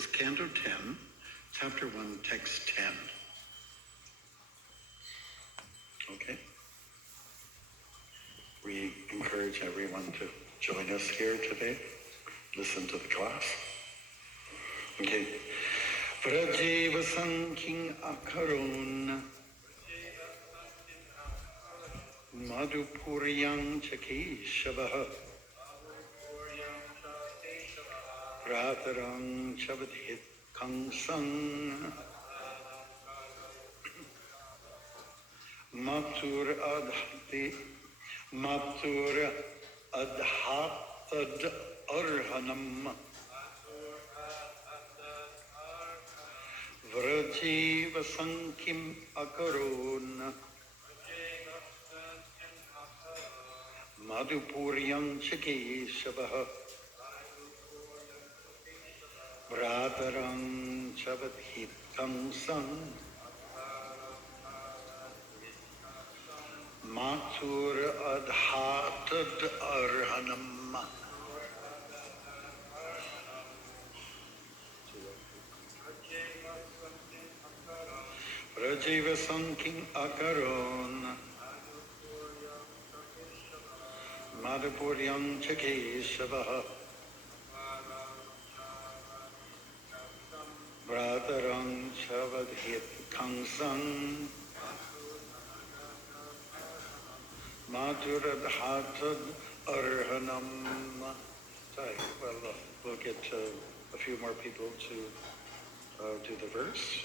is Canto 10, Chapter 1, Text 10. Okay. We encourage everyone to join us here today. Listen to the class. Okay. Vrajeva Sanking Akaron Madhupuryang Chakeshavah Ratarang Chavadhit Kangsang Matur Adhatad Arhanam Vrajeva Sankim Akaron Madhupuryam Chakeshavah Bratarang Chavadhit Kangsang Mathur Adhatad Arhanam Rajeva Sanking Akaron Madhupuryam Chakeshavah Bratarang Chavadhit Kangsang Mathur Arhanam. Well, we'll get a few more people to do the verse,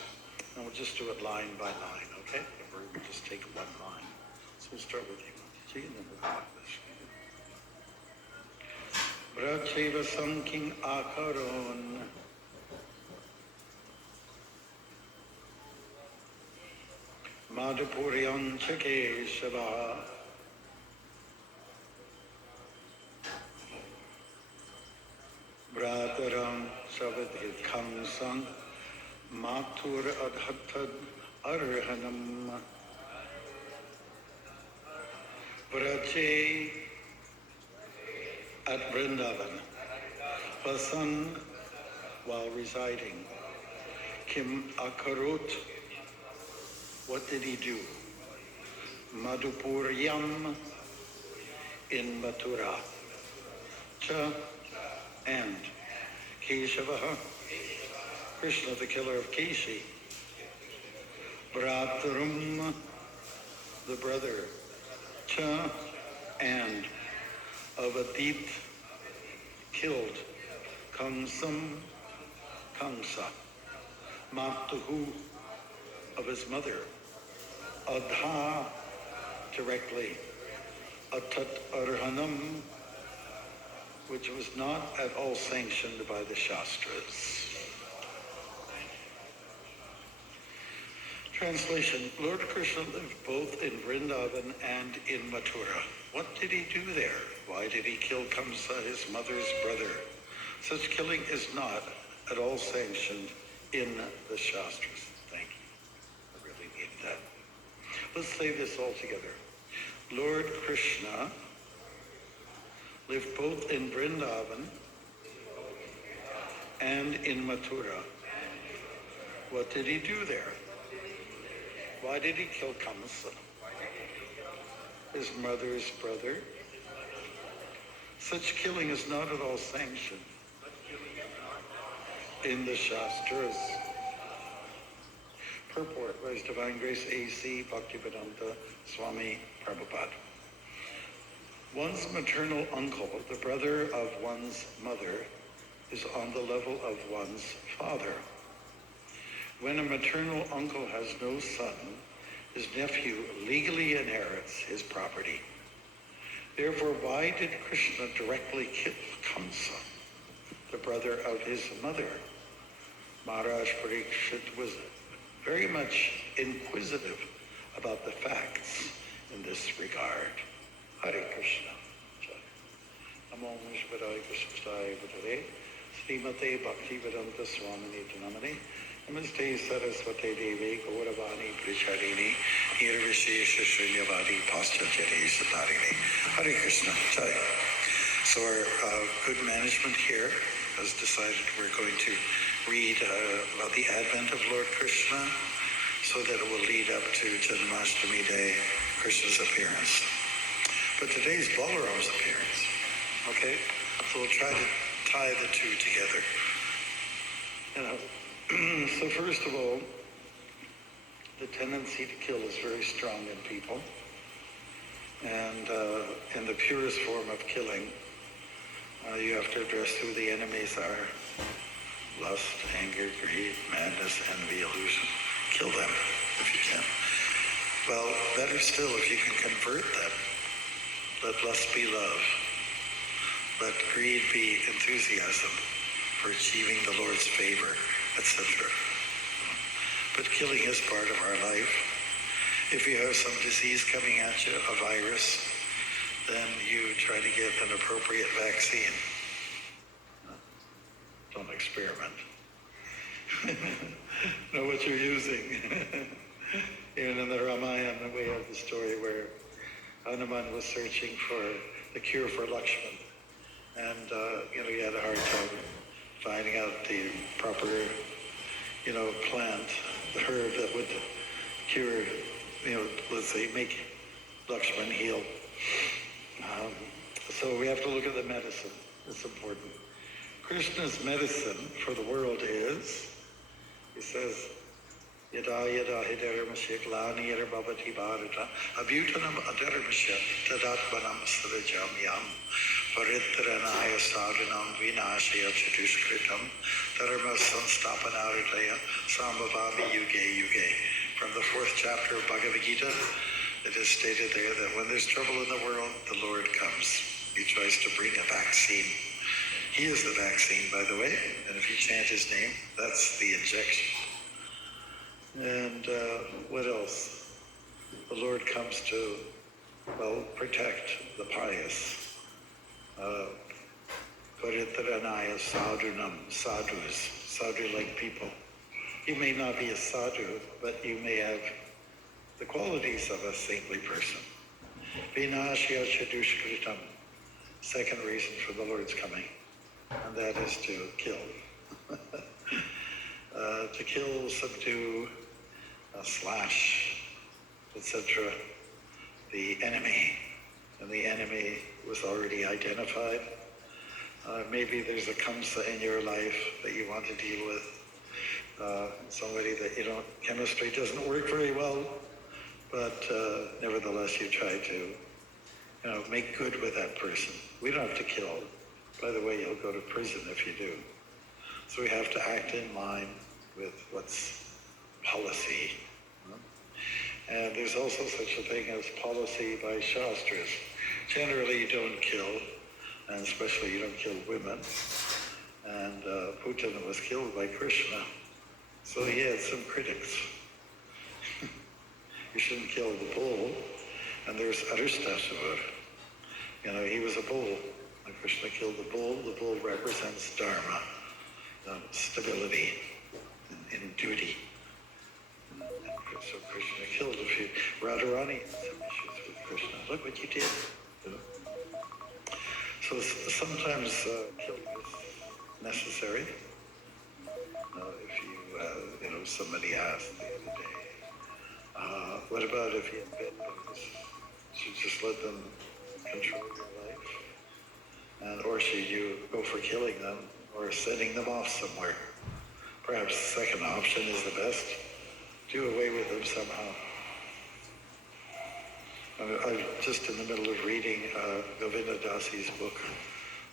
and we'll just do it line by line, okay? We'll just take one line. So we'll start with Himati, and then we'll go like this. Vrajeva Sanking Akaron Madhupuryam Chakeshavah Bratarang Chavadhit Kangsang Mathur Adhatad Arhanam Vraje at Vrindavan Vasan while residing Kim Akarut. What did he do? Madhupuryam in Mathura. Cha and Keshavaha, Krishna the killer of Keshi. Bratarum, the brother. Cha and Avadit, killed. Kamsam, Kamsa. Matuhu, of his mother. Adha, directly. Atat Arhanam, which was not at all sanctioned by the Shastras. Translation: Lord Krishna lived both in Vrindavan and in Mathura. What did he do there? Why did he kill Kamsa, his mother's brother? Such killing is not at all sanctioned in the Shastras. Thank you. I really need that. Let's say this all together. Lord Krishna lived both in Vrindavan and in Mathura. What did he do there? Why did he kill Kamsa, his mother's brother? Such killing is not at all sanctioned in the Shastras. Purport by His Divine Grace A.C. Bhaktivedanta Swami Prabhupada. One's maternal uncle, the brother of one's mother, is on the level of one's father. When a maternal uncle has no son, his nephew legally inherits his property. Therefore, why did Krishna directly kill Kamsa, the brother of his mother? Maharaj Parikshit was very much inquisitive about the facts in this regard. Hare Krishna. Namo Vishwadaya Krishnaaya Bhutale Srimate Bhaktivedanta Swaminiti Namane Namaste Saraswate Devi Gauravani Pricharini Nirvishesha Shunyavadi Paschacharya Satarini. Hare Krishna. So our good management here has decided we're going to read about the advent of Lord Krishna so that it will lead up to Janmashtami Day, Krishna's appearance. But today's Balaram's appearance, okay? So we'll try to tie the two together. So first of all, the tendency to kill is very strong in people. And in the purest form of killing, you have to address who the enemies are. Lust, anger, greed, madness, envy, illusion. Kill them if you can. Well, better still if you can convert them. Let lust be love. Let greed be enthusiasm for achieving the Lord's favor, etc. But killing is part of our life. If you have some disease coming at you, a virus, then you try to get an appropriate vaccine. Don't experiment. Know what you're using. Even in the Ramayana, we have the story where Hanuman was searching for the cure for Lakshman. And, he had a hard time finding out the proper, plant, the herb that would cure, let's say, make Lakshman heal. So we have to look at the medicine. It's important. Krishna's medicine for the world is, he says, Yada yada hidaramashya glani yadabhavati bharata abhutanam adarmashya tadatmanam sarajamyam paritranaya sadhanam vinashaya chadushkritam dharma sanstapanaritaya sambhavami yuge yuge. From the 4th chapter of Bhagavad Gita, it is stated there that when there's trouble in the world, the Lord comes. He tries to bring a vaccine. He is the vaccine, by the way, and if you chant his name, that's the injection. And what else? The Lord comes to, protect the pious. Paritranaya sadhunam, sadhus, sadhu-like people. You may not be a sadhu, but you may have the qualities of a saintly person. Vinashya chadushkritam, second reason for the Lord's coming, and that is to kill. To kill, subdue, slash, etc. the enemy. And the enemy was already identified. Maybe there's a Kamsa in your life that you want to deal with. Somebody that chemistry doesn't work very well, but nevertheless you try to, make good with that person. We don't have to kill. By the way, you'll go to prison if you do. So we have to act in line with what's policy. And there's also such a thing as policy by Shastras. Generally you don't kill, and especially you don't kill women. And Putin was killed by Krishna. So he had some critics. You shouldn't kill the bull. And there's other stuff about it. He was a bull. And Krishna killed the bull. The bull represents Dharma, stability in duty. So Krishna killed a few. Radharani had some issues with Krishna. Look what you did. So sometimes killing is necessary. If you, somebody asked the other day, what about if you have bed bugs? Should you just let them control your life? Or should you go for killing them or sending them off somewhere? Perhaps the second option is the best. Do away with them somehow. I'm just in the middle of reading Govinda Dasi's book,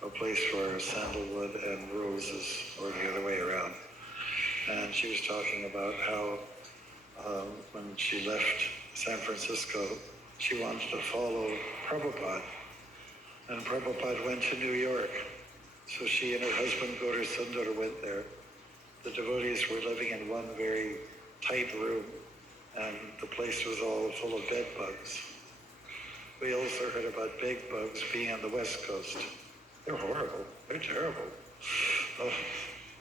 A Place for Sandalwood and Roses, or the other way around. And she was talking about how when she left San Francisco, she wanted to follow Prabhupada. And Prabhupada went to New York. So she and her husband, Gaura Sundar, went there. The devotees were living in one very tight room, and the place was all full of bed bugs. We also heard about bed bugs being on the West Coast. They're horrible. They're terrible.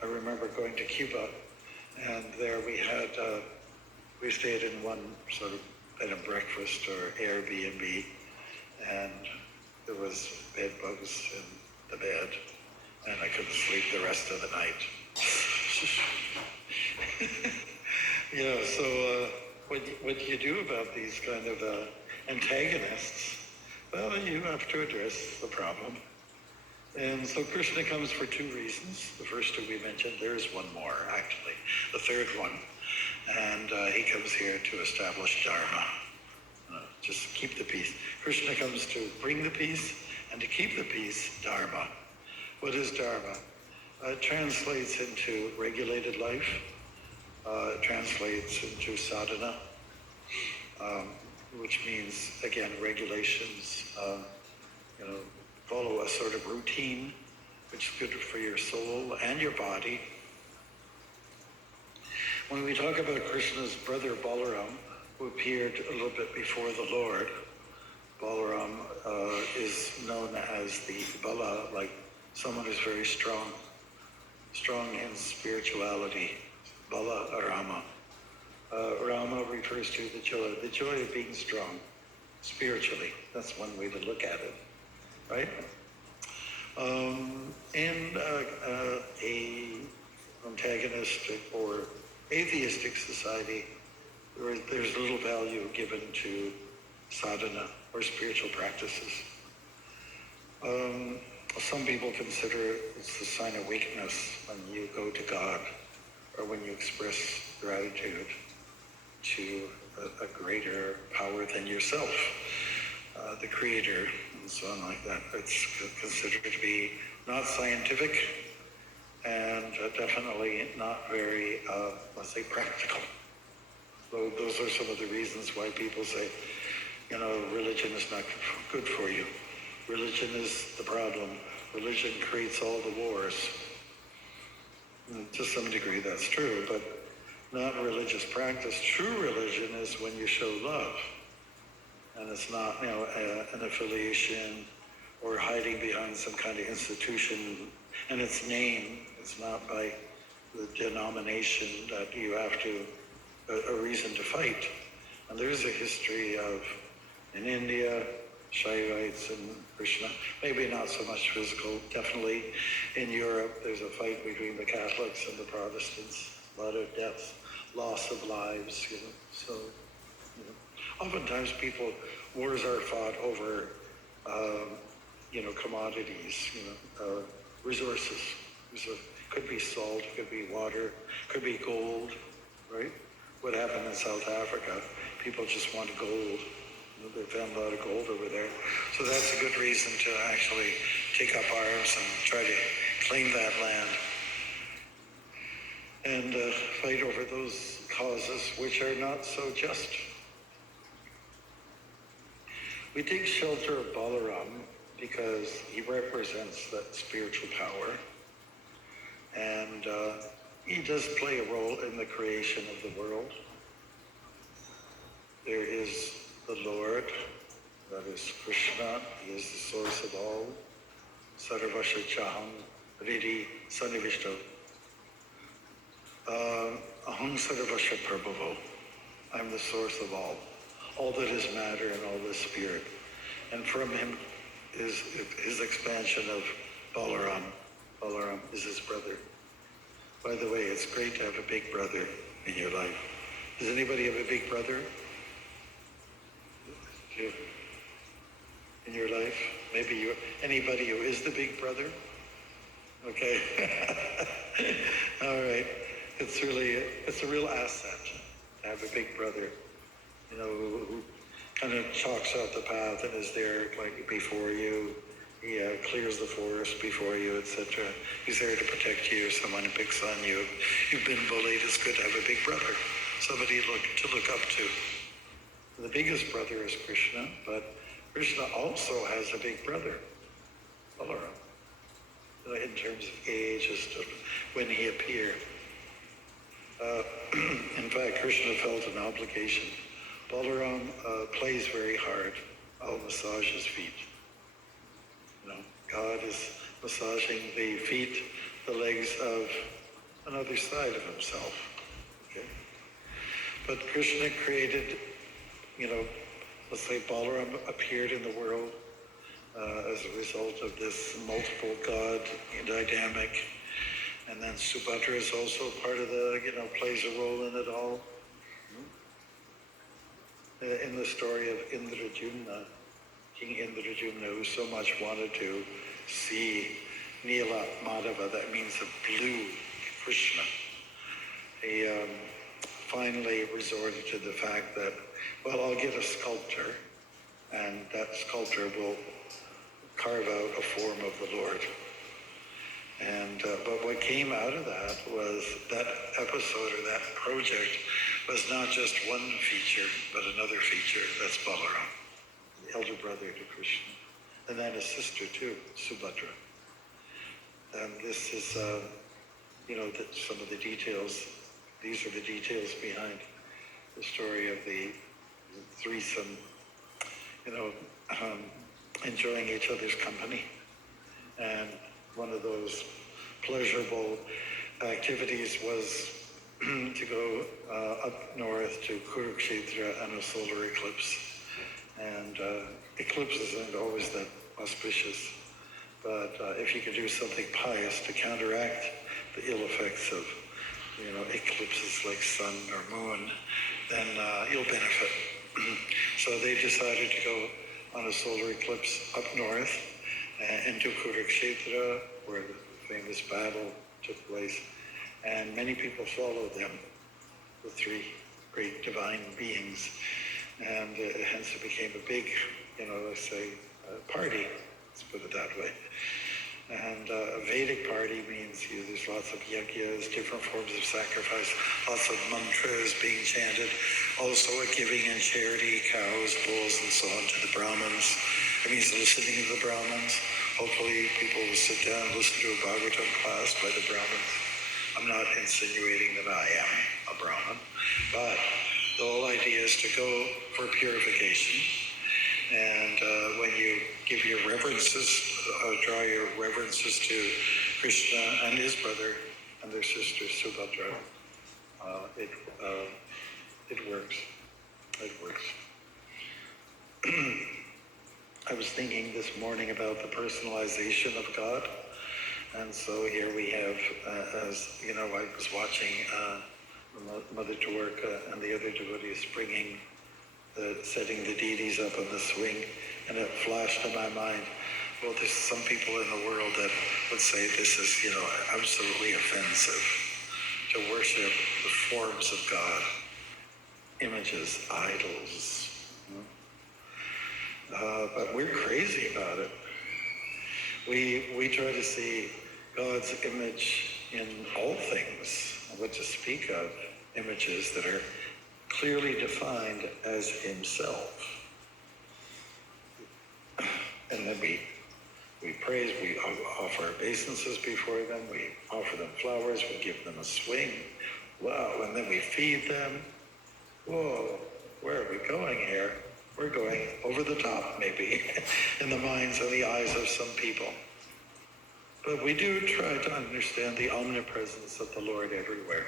I remember going to Cuba, and there we stayed in one sort of bed and breakfast or Airbnb, and there was bed bugs in the bed, and I couldn't sleep the rest of the night. Yeah, so what do you do about these kind of antagonists? Well, you have to address the problem. And so Krishna comes for two reasons. The first two we mentioned, there's one more actually, the third one. And he comes here to establish Dharma. Just keep the peace. Krishna comes to bring the peace and to keep the peace, Dharma. What is Dharma? It translates into regulated life. It translates into sadhana, which means, again, regulations, follow a sort of routine, which is good for your soul and your body. When we talk about Krishna's brother Balaram, who appeared a little bit before the Lord, Balaram is known as the Bala, like someone who's very strong in spirituality. Bala Rama. Rama refers to the joy of being strong spiritually. That's one way to look at it, right? And a antagonistic or atheistic society, there's little value given to sadhana or spiritual practices. Some people consider it's a sign of weakness when you go to God or when you express gratitude to a greater power than yourself, the creator, and so on like that. It's considered to be not scientific and definitely not very, let's say, practical. So those are some of the reasons why people say, religion is not good for you. Religion is the problem. Religion creates all the wars. And to some degree that's true, but not religious practice. True religion is when you show love. And it's not, an affiliation or hiding behind some kind of institution and its name. It's not by the denomination that you have to, a reason to fight. And there's a history of, in India, Shaivites and Krishna, maybe not so much physical, definitely in Europe there's a fight between the Catholics and the Protestants, a lot of deaths, loss of lives, so, oftentimes wars are fought over, commodities, resources. Could be salt, could be water, could be gold, right? What happened in South Africa, people just want gold. They found a lot of gold over there. So that's a good reason to actually take up arms and try to claim that land and fight over those causes which are not so just. We take shelter of Balaram because he represents that spiritual power, and he does play a role in the creation of the world. There is the Lord, that is Krishna, he is the source of all. Sarvasya Chaham, Ridi Sanivishto. Aham Sarvasya Prabhavo. I'm the source of all that is matter and all that is spirit. And from him is his expansion of Balaram. Balaram is his brother. By the way, it's great to have a big brother in your life. Does anybody have a big brother in your life? Maybe anybody who is the big brother? Okay. All right. It's a real asset to have a big brother, who kind of chalks out the path and is there like before you. He clears the forest before you, etc. He's there to protect you. Someone who picks on you. You've been bullied. It's good to have a big brother, somebody to look up to. The biggest brother is Krishna, but Krishna also has a big brother, Balaram, in terms of age as to when he appeared. In fact, Krishna felt an obligation. Balaram plays very hard. I'll massage his feet. God is massaging the feet, the legs of another side of himself. Okay? But Krishna created, let's say Balaram appeared in the world as a result of this multiple God dynamic. And then Subhadra is also part of the, plays a role in it all. In the story of Indradyumna, King Indradyumna, who so much wanted to see Nila Madhava, that means the blue Krishna. He finally resorted to the fact that, well, I'll get a sculptor, and that sculptor will carve out a form of the Lord. And but what came out of that was that episode or that project was not just one feature, but another feature. That's Balaram, the elder brother to Krishna, and then a sister too, Subhadra. And this is, some of the details. These are the details behind the story of the threesome, enjoying each other's company. And one of those pleasurable activities was to go up north to Kurukshetra and a solar eclipse. And eclipses aren't always that auspicious, but if you could do something pious to counteract the ill effects of, eclipses like sun or moon, then you'll benefit. So they decided to go on a solar eclipse up north into Kurukshetra, where the famous battle took place, and many people followed them, the three great divine beings, and hence it became a big, party, let's put it that way. And a Vedic party means there's lots of yajnas, different forms of sacrifice, lots of mantras being chanted, also a giving and charity, cows, bulls, and so on to the Brahmins. It means listening to the Brahmins. Hopefully people will sit down and listen to a Bhagavatam class by the Brahmins. I'm not insinuating that I am a Brahmin, but the whole idea is to go for purification. And when you give your reverences, draw your reverences to Krishna and his brother and their sister Subhadra, it works. It works. I was thinking this morning about the personalization of God. And so here we have, I was watching Mother Dwarka and the other devotees setting the deities up on the swing, and it flashed in my mind, well, there's some people in the world that would say this is, absolutely offensive to worship the forms of God, images, idols. But we're crazy about it. We try to see God's image in all things, what to speak of images that are clearly defined as himself. And then we praise, we offer obeisances before them, we offer them flowers, we give them a swing. Wow, and then we feed them. Whoa, where are we going here? We're going over the top, maybe, in the minds and the eyes of some people. But we do try to understand the omnipresence of the Lord everywhere.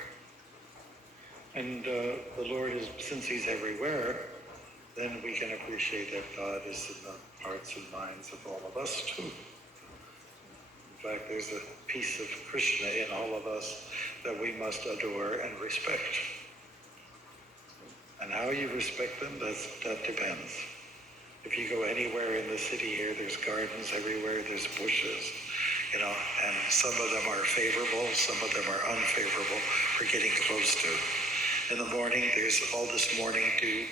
And the Lord is, since he's everywhere, then we can appreciate that God is in the hearts and minds of all of us too. In fact, there's a piece of Krishna in all of us that we must adore and respect. And how you respect them, that depends. If you go anywhere in the city here, there's gardens everywhere, there's bushes, and some of them are favorable, some of them are unfavorable for getting close to. In the morning, there's all this morning dew,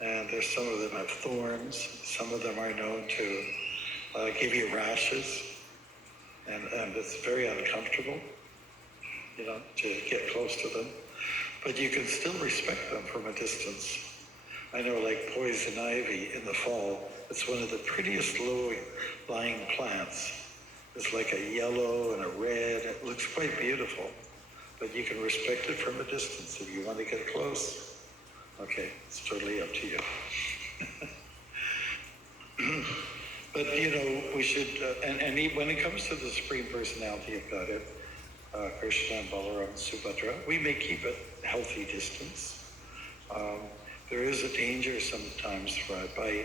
and there's some of them have thorns. Some of them are known to give you rashes, and it's very uncomfortable, to get close to them. But you can still respect them from a distance. I know, like poison ivy in the fall, it's one of the prettiest low-lying plants. It's like a yellow and a red. It looks quite beautiful. But you can respect it from a distance if you want to get close. Okay, it's totally up to you. But, we should, when it comes to the Supreme Personality of Godhead, Krishna and Balaram and Subhadra, we may keep a healthy distance. There is a danger sometimes by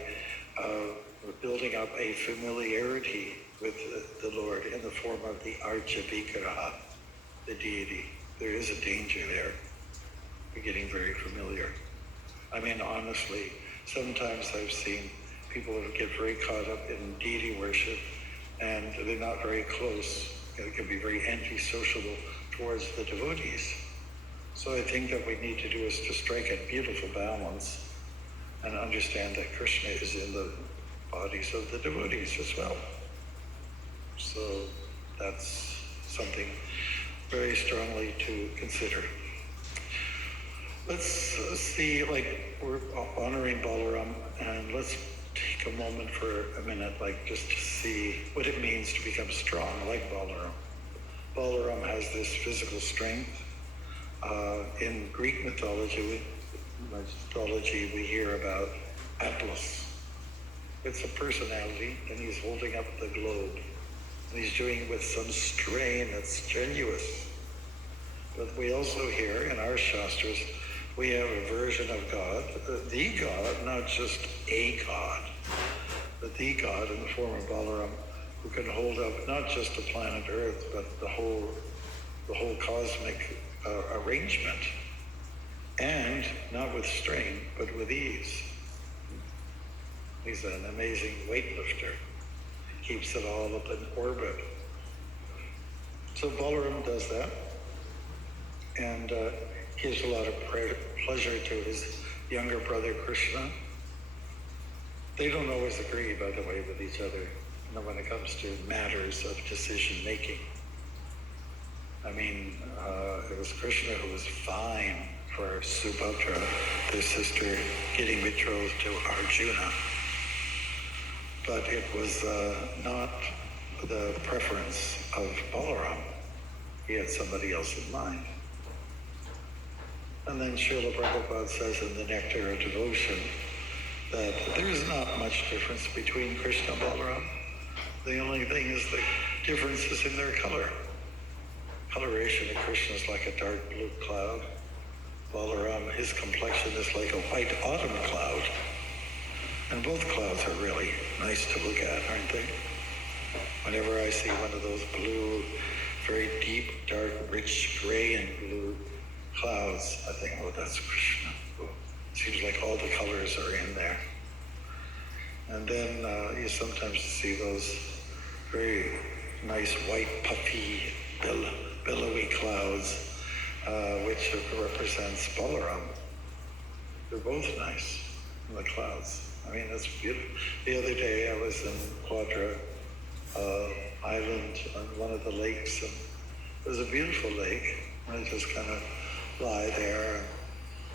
building up a familiarity with the Lord in the form of the Archa Vigraha. the deity. There is a danger there. We're getting very familiar. I mean, honestly, sometimes I've seen people get very caught up in deity worship and they're not very close. It can be very anti-sociable towards the devotees. So I think that we need to do is to strike a beautiful balance and understand that Krishna is in the bodies of the devotees as well. So that's something very strongly to consider. Let's see, like, we're honoring Balaram, and let's take a moment for a minute, like, just to see what it means to become strong, like Balaram. Balaram has this physical strength. In Greek mythology, we hear about Atlas. It's a personality, and he's holding up the globe. And he's doing it with some strain that's strenuous. But we also hear in our Shastras, we have a version of God, the God, not just a God, but the God in the form of Balaram, who can hold up not just the planet Earth, but the whole cosmic arrangement, and not with strain, but with ease. He's an amazing weightlifter. Keeps it all up in orbit. So Balaram does that, and gives a lot of pleasure to his younger brother Krishna. They don't always agree, by the way, with each other when it comes to matters of decision making. I mean, it was Krishna who was fine for Subhadra, their sister, getting betrothed to Arjuna. But it was not the preference of Balaram. He had somebody else in mind. And then Srila Prabhupada says in the Nectar of Devotion that there is not much difference between Krishna and Balaram. The only thing is the difference is in their color. Coloration of Krishna is like a dark blue cloud. Balaram, his complexion is like a white autumn cloud. And both clouds are really nice to look at, aren't they? Whenever I see one of those blue, very deep, dark, rich gray and blue clouds, I think, oh, that's Krishna. Oh, seems like all the colors are in there. And then you sometimes see those very nice white, puffy, billowy clouds, which represents Balaram. They're both nice, the clouds. I mean, that's beautiful. The other day I was in Quadra Island on one of the lakes, and it was a beautiful lake. I just kind of lie there and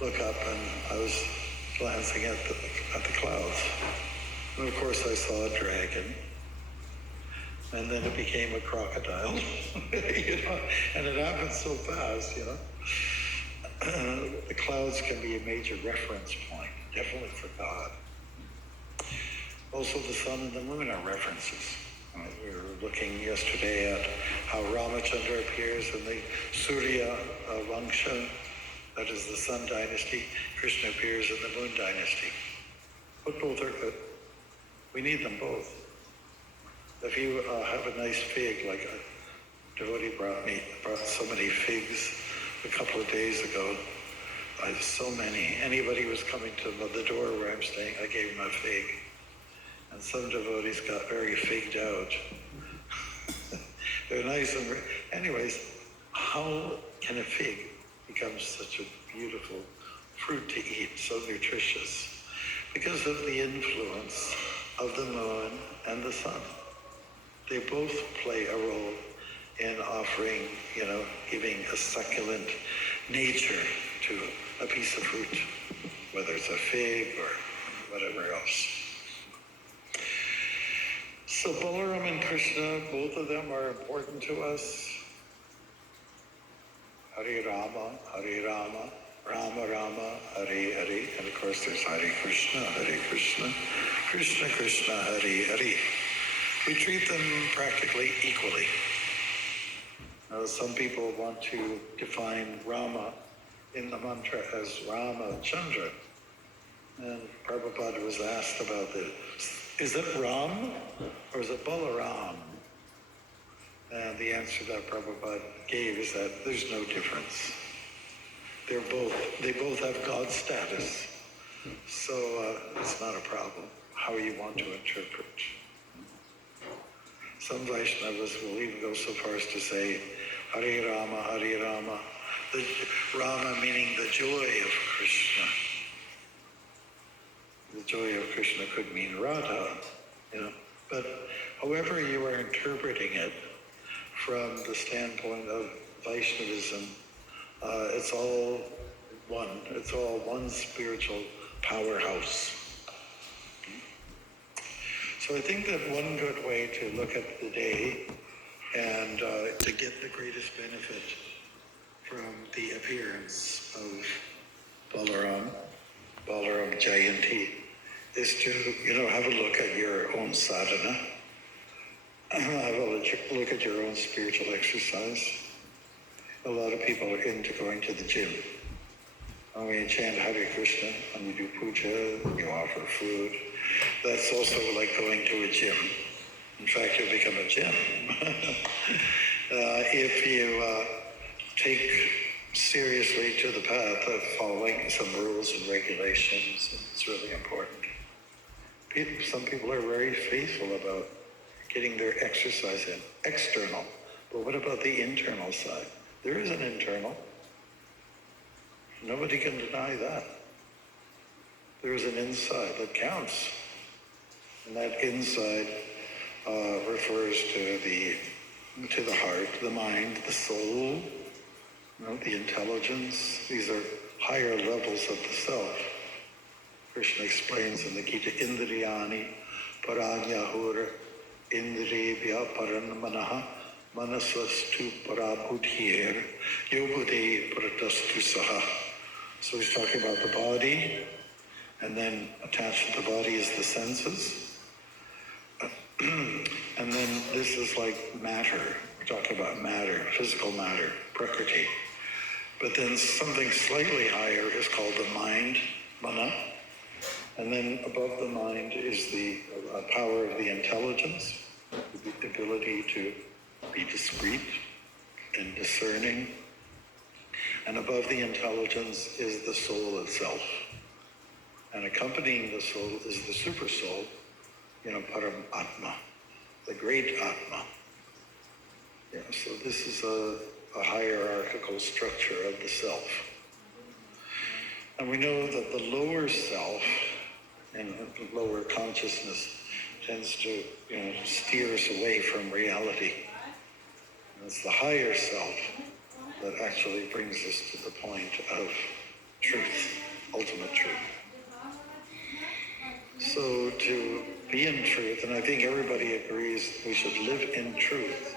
look up, and I was glancing at the clouds. And of course I saw a dragon, and then it became a crocodile, you know, and it happened so fast, you know. The clouds can be a major reference point, definitely for God. Also, the sun and the moon are references. We were looking yesterday at how Ramachandra appears in the Surya Vangsha, that is the sun dynasty. Krishna appears in the moon dynasty. But both are good. We need them both. If you have a nice fig, like a devotee brought so many figs a couple of days ago, so many. Anybody was coming to the door where I'm staying, I gave him a fig. And some devotees got very figged out. They're nice and anyways, how can a fig become such a beautiful fruit to eat, so nutritious? Because of the influence of the moon and the sun. They both play a role in offering, you know, giving a succulent nature to a piece of fruit, whether it's a fig or whatever else. So Balaram and Krishna, both of them are important to us. Hare Rama, Rama Rama, Hare Hare. And of course there's Hare Krishna, Krishna Krishna, Hare Hare. We treat them practically equally. Now, some people want to define Rama in the mantra as Ramachandra. And Prabhupada was asked about this. Is it Ram or is it Balaram? And the answer that Prabhupada gave is that there's no difference. They both have God status. So it's not a problem how you want to interpret. Some Vaishnavas will even go so far as to say, Hare Rama, Hare Rama. The Rama meaning the joy of Krishna. The joy of Krishna could mean Radha, But however you are interpreting it from the standpoint of Vaishnavism, it's all one. It's all one spiritual powerhouse. So I think that one good way to look at the day and to get the greatest benefit from the appearance of Balaram Jayanti, is to, have a look at your own sadhana, have a look at your own spiritual exercise. A lot of people are into going to the gym. And we chant Hare Krishna, and we do puja, and you offer food. That's also like going to a gym. In fact, you become a gym. If you take seriously to the path of following some rules and regulations, it's really important. Some people are very faithful about getting their exercise in, external. But what about the internal side? There is an internal. Nobody can deny that. There is an inside that counts. And that inside refers to the heart, the mind, the soul, the intelligence. These are higher levels of the self. Krishna explains in the Gita, Indriyani paranyahur indriyabhya paranmanaha manasastu parabudhir yobhude pratastu saha. So he's talking about the body, and then attached to the body is the senses. And then this is like matter. We're talking about matter, physical matter, prakriti. But then something slightly higher is called the mind, mana. And then above the mind is the power of the intelligence, the ability to be discreet and discerning. And above the intelligence is the soul itself. And accompanying the soul is the super soul, Param Atma, the great Atma. So this is a hierarchical structure of the self. And we know that the lower self and the lower consciousness tends to steer us away from reality. And it's the higher self that actually brings us to the point of truth, ultimate truth. So to be in truth, and I think everybody agrees we should live in truth,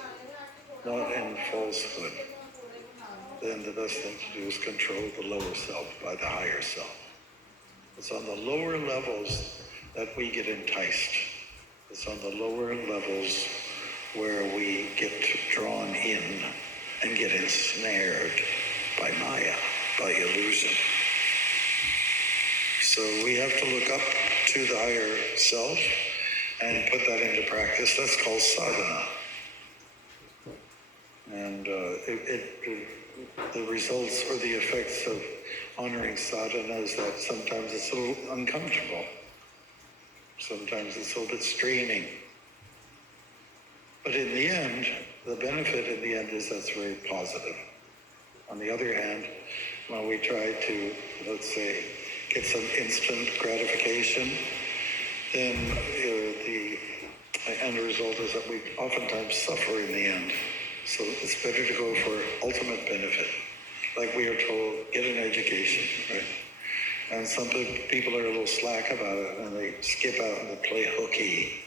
not in falsehood, then the best thing to do is control the lower self by the higher self. It's on the lower levels that we get enticed. It's on the lower levels where we get drawn in and get ensnared by Maya, by illusion. So we have to look up to the higher self and put that into practice. That's called sadhana. And the results or the effects of honoring sadhana is that sometimes it's a little uncomfortable. Sometimes it's a little bit straining. But in the end, the benefit in the end is that's very positive. On the other hand, when we try to, let's say, get some instant gratification, then the end result is that we oftentimes suffer in the end. So it's better to go for ultimate benefit. Like we are told, get an education, right? And some people are a little slack about it, and they skip out and they play hooky.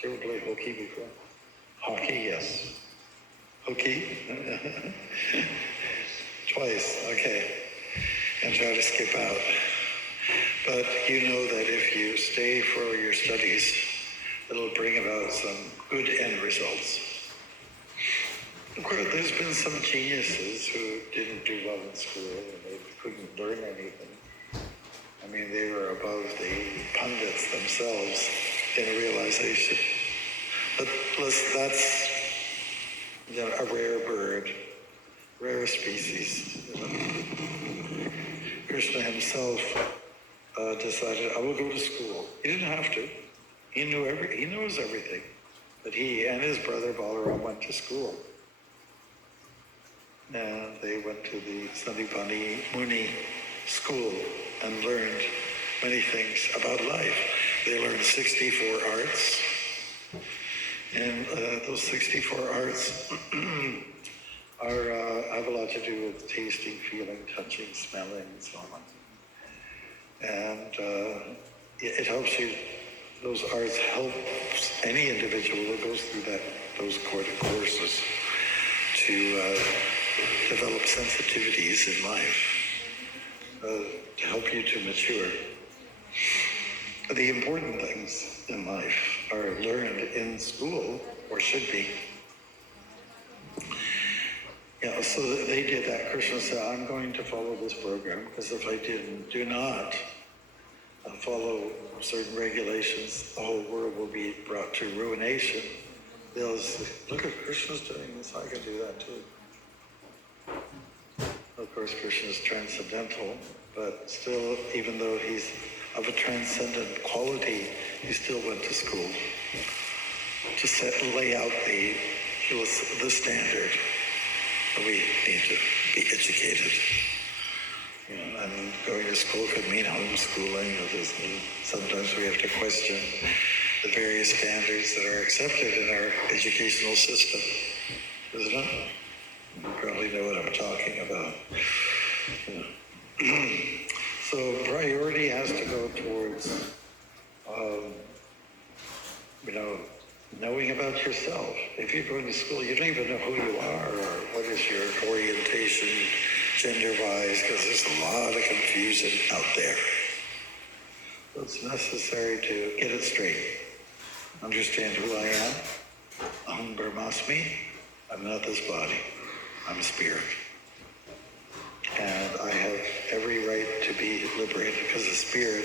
Did you ever play hooky before? Hockey, yes. Hooky? Twice, okay. And try to skip out. But you know that if you stay for your studies, it'll bring about some good end results. Of course, there's been some geniuses who didn't do well in school and they couldn't learn anything. I mean, they were above the pundits themselves in realization. But plus, a rare bird, rare species. Krishna himself decided, I will go to school. He didn't have to. He knows everything. But he and his brother Balaram went to school. And they went to the Sandipani Muni school and learned many things about life. They learned 64 arts. And those 64 arts have a lot to do with tasting, feeling, touching, smelling, and so on. And it helps you, those arts helps any individual that goes through those courses to develop sensitivities in life, to help you to mature. The important things in life are learned in school, or should be. Yeah, so they did that. Krishna said, I'm going to follow this program, because if I do not follow certain regulations, the whole world will be brought to ruination. They'll say, look at Krishna's doing this, I can do that too. Of course, Krishna is transcendental, but still, even though he's of a transcendent quality, he still went to school to lay out the standard. We need to be educated. You know, and going to school could mean homeschooling. Sometimes we have to question the various standards that are accepted in our educational system, isn't it? You probably know what I'm talking about. So priority has to go towards, knowing about yourself. If you're going to school, you don't even know who you are or what is your orientation gender-wise, because there's a lot of confusion out there. So it's necessary to get it straight. Understand who I am. Aham Brahmasmi. I'm not this body. I'm a spirit. And I have every right to be liberated, because the spirit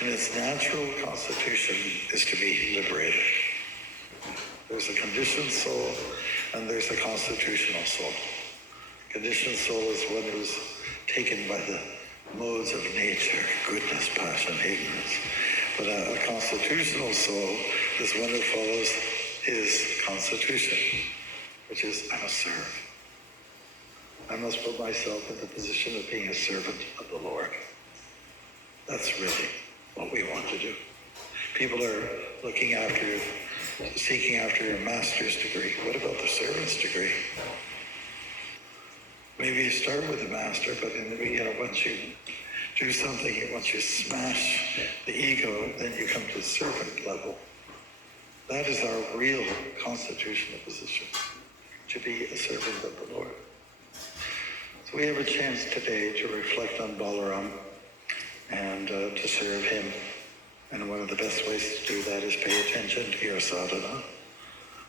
in its natural constitution is to be liberated. There's a conditioned soul and there's a constitutional soul. Conditioned soul is one who's taken by the modes of nature, goodness, passion, ignorance. But a constitutional soul is one who follows his constitution, which is, I must serve. I must put myself in the position of being a servant of the Lord. That's really what we want to do. People are seeking after a master's degree. What about the servant's degree? Maybe you start with a master, but once you do something, once you smash the ego, then you come to the servant level. That is our real constitutional position, to be a servant of the Lord. So we have a chance today to reflect on Balaram and to serve him. And one of the best ways to do that is pay attention to your sadhana.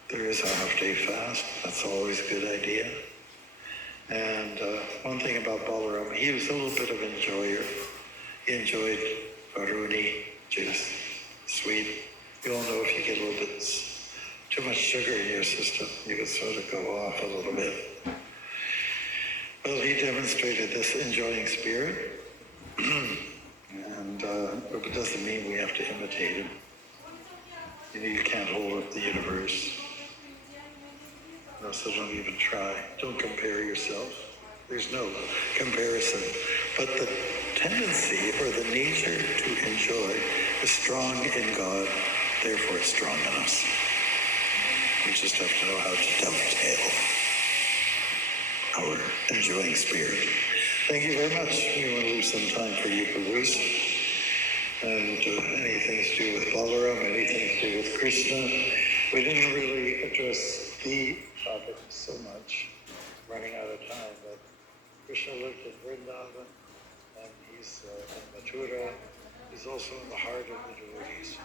There is a half-day fast. That's always a good idea. And one thing about Balaram, he was a little bit of an enjoyer. He enjoyed Varuni juice, sweet. You all know if you get a little bit too much sugar in your system, you can sort of go off a little bit. Well, he demonstrated this enjoying spirit. And it doesn't mean we have to imitate him. You can't hold up the universe. No, so don't even try. Don't compare yourself. There's no comparison. But the tendency or the nature to enjoy is strong in God, therefore it's strong in us. We just have to know how to dovetail our enjoying spirit. Thank you very much. We want to leave some time for you, Bruce. And anything to do with Balaram, anything to do with Krishna. We didn't really address the topic so much, running out of time, but Krishna lived in Vrindavan, and he's in Mathura. He's also in the heart of the devotees.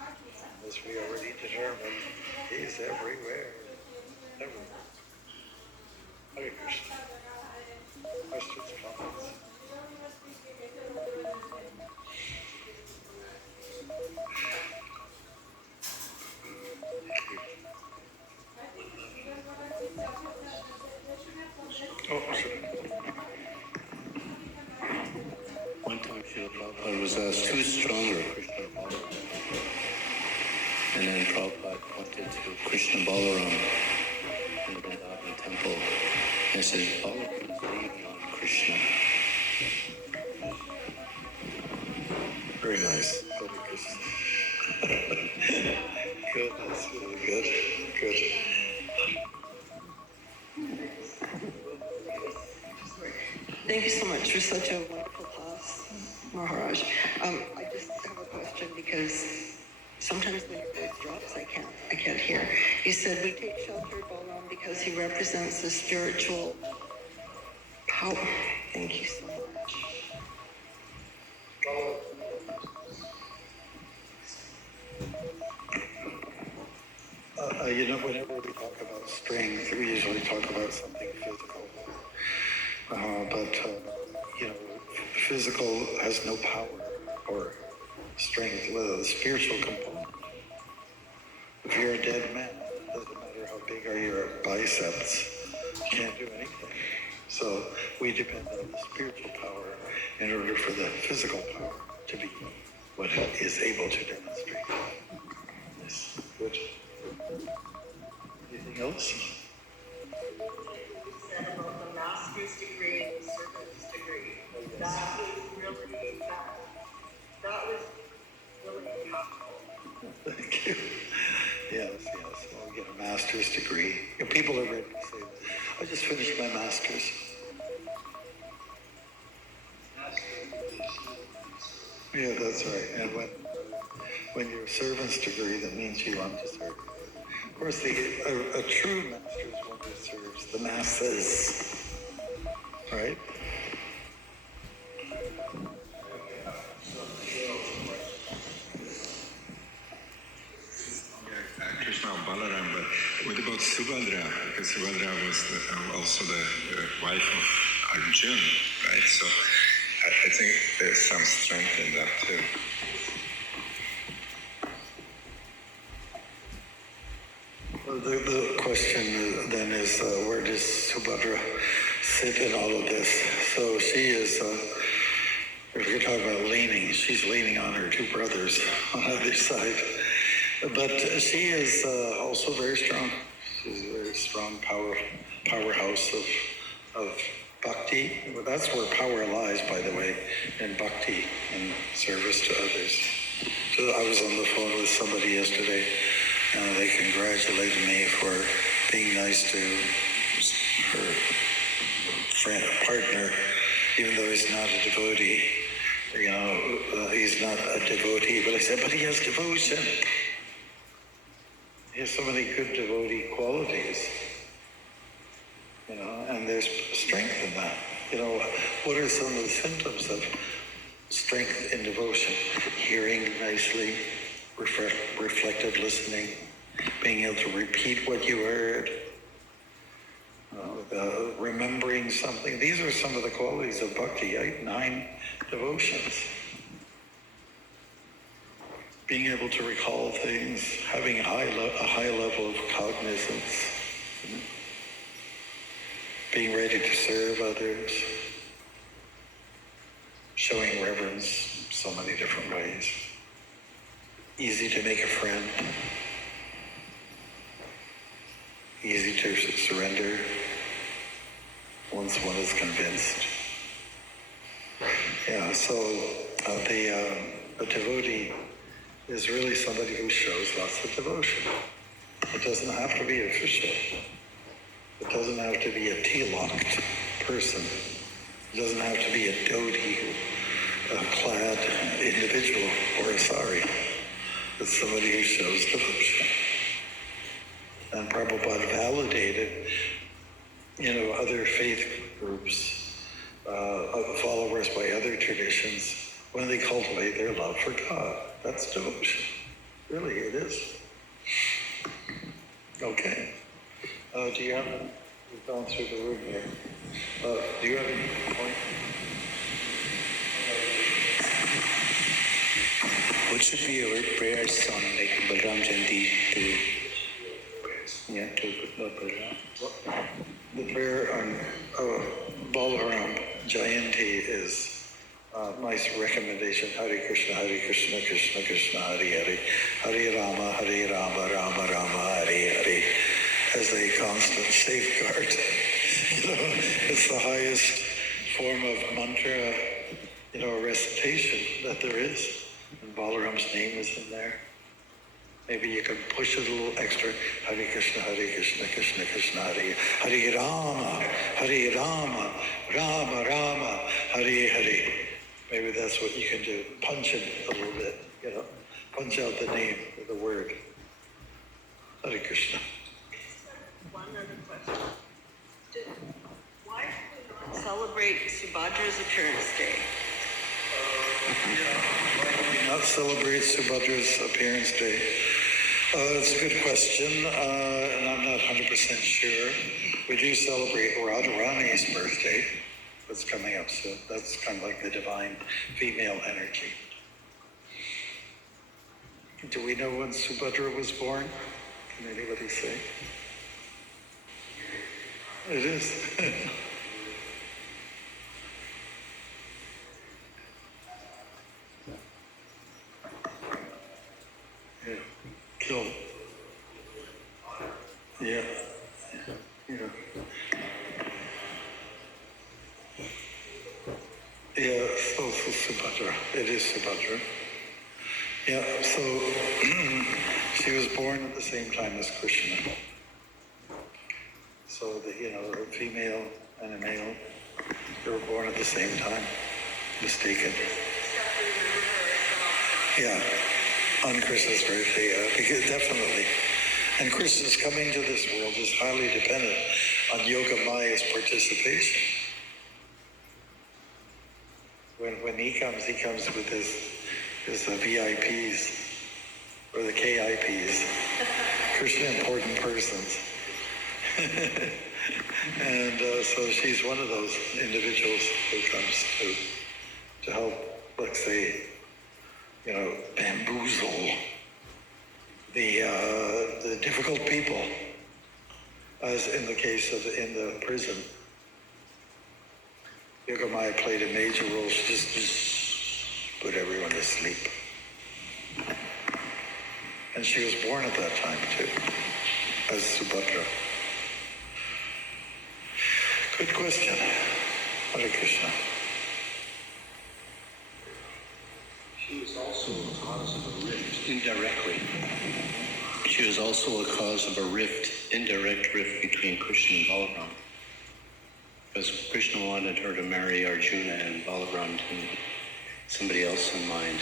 As we already determined, he's everywhere. Everywhere. Hare Krishna. Questions, comments? Thank you. was too strong for Krishna Balaram. And then Prabhupada pointed to Krishna Balaram in the Vrindavan temple and said, Balaram is leaning on Krishna. Very nice. Very good. Good, that's really good. Good. Thank you so much for such a wonderful class, Maharaj. I just have a question because sometimes when your voice drops, I can't hear. You said we take shelter of Balaram because he represents the spiritual power. Thank you so much. Whenever we talk about strength, we usually talk about something physical. Physical has no power or strength with a spiritual component. If you're a dead man, it doesn't matter how big are your biceps, you can't do anything. So we depend on the spiritual power in order for the physical power to be what it is able to demonstrate. Yes, good. Anything else? Said about the master's degree and the servant's degree. That was really impactful. Thank you. Yes. I'll get a master's degree. People are ready to say, I just finished my master's. Yeah, that's right. And when you're a servant's degree, that means you want to serve. Of course, a true master is one who serves the masses, right? Krishna Balaram, but what about Subhadra? Because Subhadra was also the wife of Arjun, right? So I think there's some strength in that too. The question then is, where does Subhadra sit in all of this? So she is, if you're talking about leaning, she's leaning on her two brothers on either side. But she is also very strong. She's a very strong powerhouse of bhakti. Well, that's where power lies, by the way, in bhakti and service to others. So I was on the phone with somebody yesterday. They congratulated me for being nice to her friend, partner, even though he's not a devotee. He's not a devotee, but I said, but he has devotion. He has so many good devotee qualities, and there's strength in that. What are some of the symptoms of strength in devotion? Hearing nicely, reflective listening, being able to repeat what you heard, remembering something. These are some of the qualities of bhakti, 9 devotions. Being able to recall things, having a high level of cognizance, being ready to serve others, showing reverence so many different ways. Easy to make a friend, easy to surrender once one is convinced. Yeah, so a devotee is really somebody who shows lots of devotion. It doesn't have to be official. It doesn't have to be a tea-locked person. It doesn't have to be a dhoti-clad individual or a sari. It's somebody who shows devotion. And Prabhupada validated, other faith groups, followers by other traditions, when they cultivate their love for God. That's devotion. Really, it is. Okay. We've gone through the room here. Do you have any point? What should be our prayers on Balram Jayanti to Balram? The prayer on Balaram Jayanti is nice recommendation. Hare Krishna, Krishna Krishna, Hare Hare, Hare Rama, Rama Rama, Hare Hare, as a constant safeguard. It's the highest form of mantra, recitation that there is. And Balaram's name is in there. Maybe you can push it a little extra. Hare Krishna, Krishna Krishna, Hare Hare Rama, Rama Rama, Hare Hare. Maybe that's what you can do. Punch it a little bit, punch out the name of the word. Hare Krishna. One other question. Why do we not celebrate Subhadra's appearance day? Why do we not celebrate Subhadra's appearance day? It's a good question, and I'm not 100% sure. We do celebrate Radharani's birthday. That's coming up soon. That's kind of like the divine female energy. Do we know when Subhadra was born? Can anybody say? It is. Yeah. Kill. Yeah. Yeah, so Subhadra. It is Subhadra. Yeah, so she was born at the same time as Krishna. So a female and a male, they were born at the same time. Mistaken. Yeah, on Krishna's birthday, yeah, because definitely. And Krishna's coming to this world is highly dependent on Yoga Maya's participation. When he comes with his VIPs, or the KIPs, Krishna important persons. And so she's one of those individuals who comes to help, let's say, bamboozle the difficult people, as in the case of in the prison. Yogamaya played a major role. She just put everyone to sleep. And she was born at that time too, as Subhadra. Good question. Hare Krishna. She was also a cause of a rift indirectly. She was also a cause of a rift, indirect rift between Krishna and Balaram. Because Krishna wanted her to marry Arjuna and Balaram had somebody else in mind.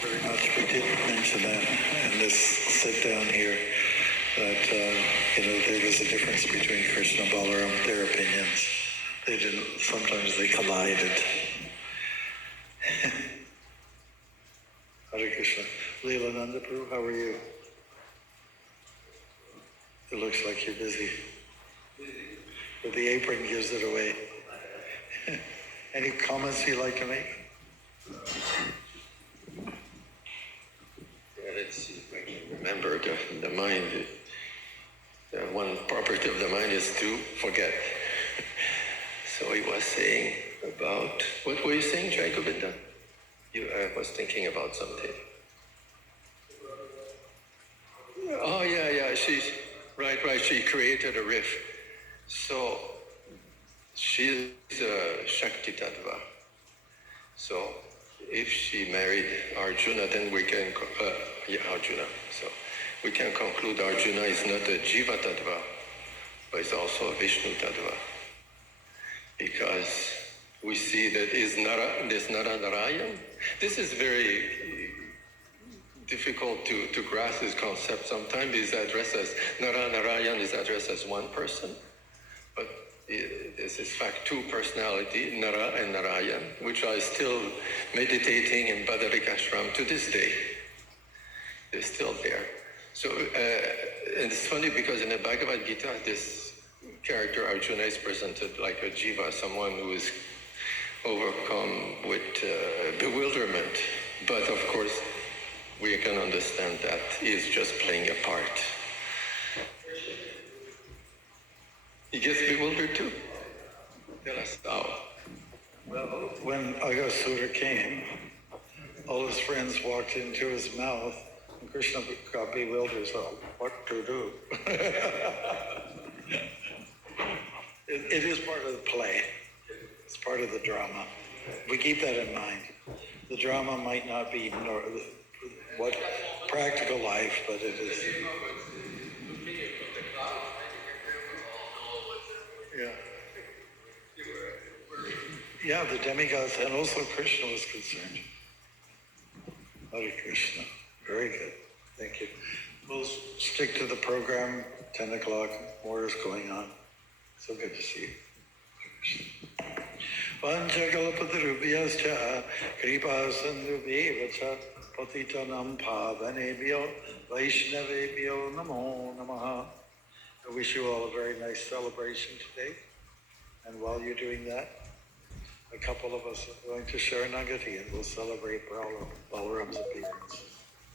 Very much. We did mention that in this sit down here, that there was a difference between Krishna and Balaram, their opinions. Sometimes they collided. Hare Krishna. Leela Nandaprabhu, how are you? It looks like you're busy. But the apron gives it away. Any comments you'd like to make? Yeah, let's see if I can remember the mind. The one property of the mind is to forget. So he was saying about, what were you saying, Jai Govinda? I was thinking about something. Oh, yeah, she's, right, she created a rift. So, she's a Shakti Tattva. So, if she married Arjuna, then we can, Arjuna. So, we can conclude Arjuna is not a Jiva Tattva, but it's also a Vishnu Tattva. Because we see that is Narayan. This is very difficult to grasp this concept. Sometimes it's addressed as Narayan is addressed as one person, but this is fact two personality, Nara and Narayan, which are still meditating in Badarik Ashram to this day. They're still there. So, and it's funny because in the Bhagavad Gita, this character Arjuna is presented like a jiva, someone who is overcome with bewilderment. But of course, we can understand that he's just playing a part. He gets bewildered too. Tell us how. Well, when Aghasura came, all his friends walked into his mouth, and Krishna got bewildered, so what to do? It is part of the play. It's part of the drama. We keep that in mind. The drama might not be what practical life, but it is. Yeah. Yeah, the demigods, and also Krishna was concerned. Hare Krishna. Very good. Thank you. We'll stick to the program. 10 o'clock. More is going on. So good to see you. Panchakalpatarubhyascha kripasandhubhyevacha patitanam pavanebhyo vaishnavebhyo namo namaha. I wish you all a very nice celebration today. And while you're doing that, a couple of us are going to Sharanagati and we'll celebrate Balaram's appearance.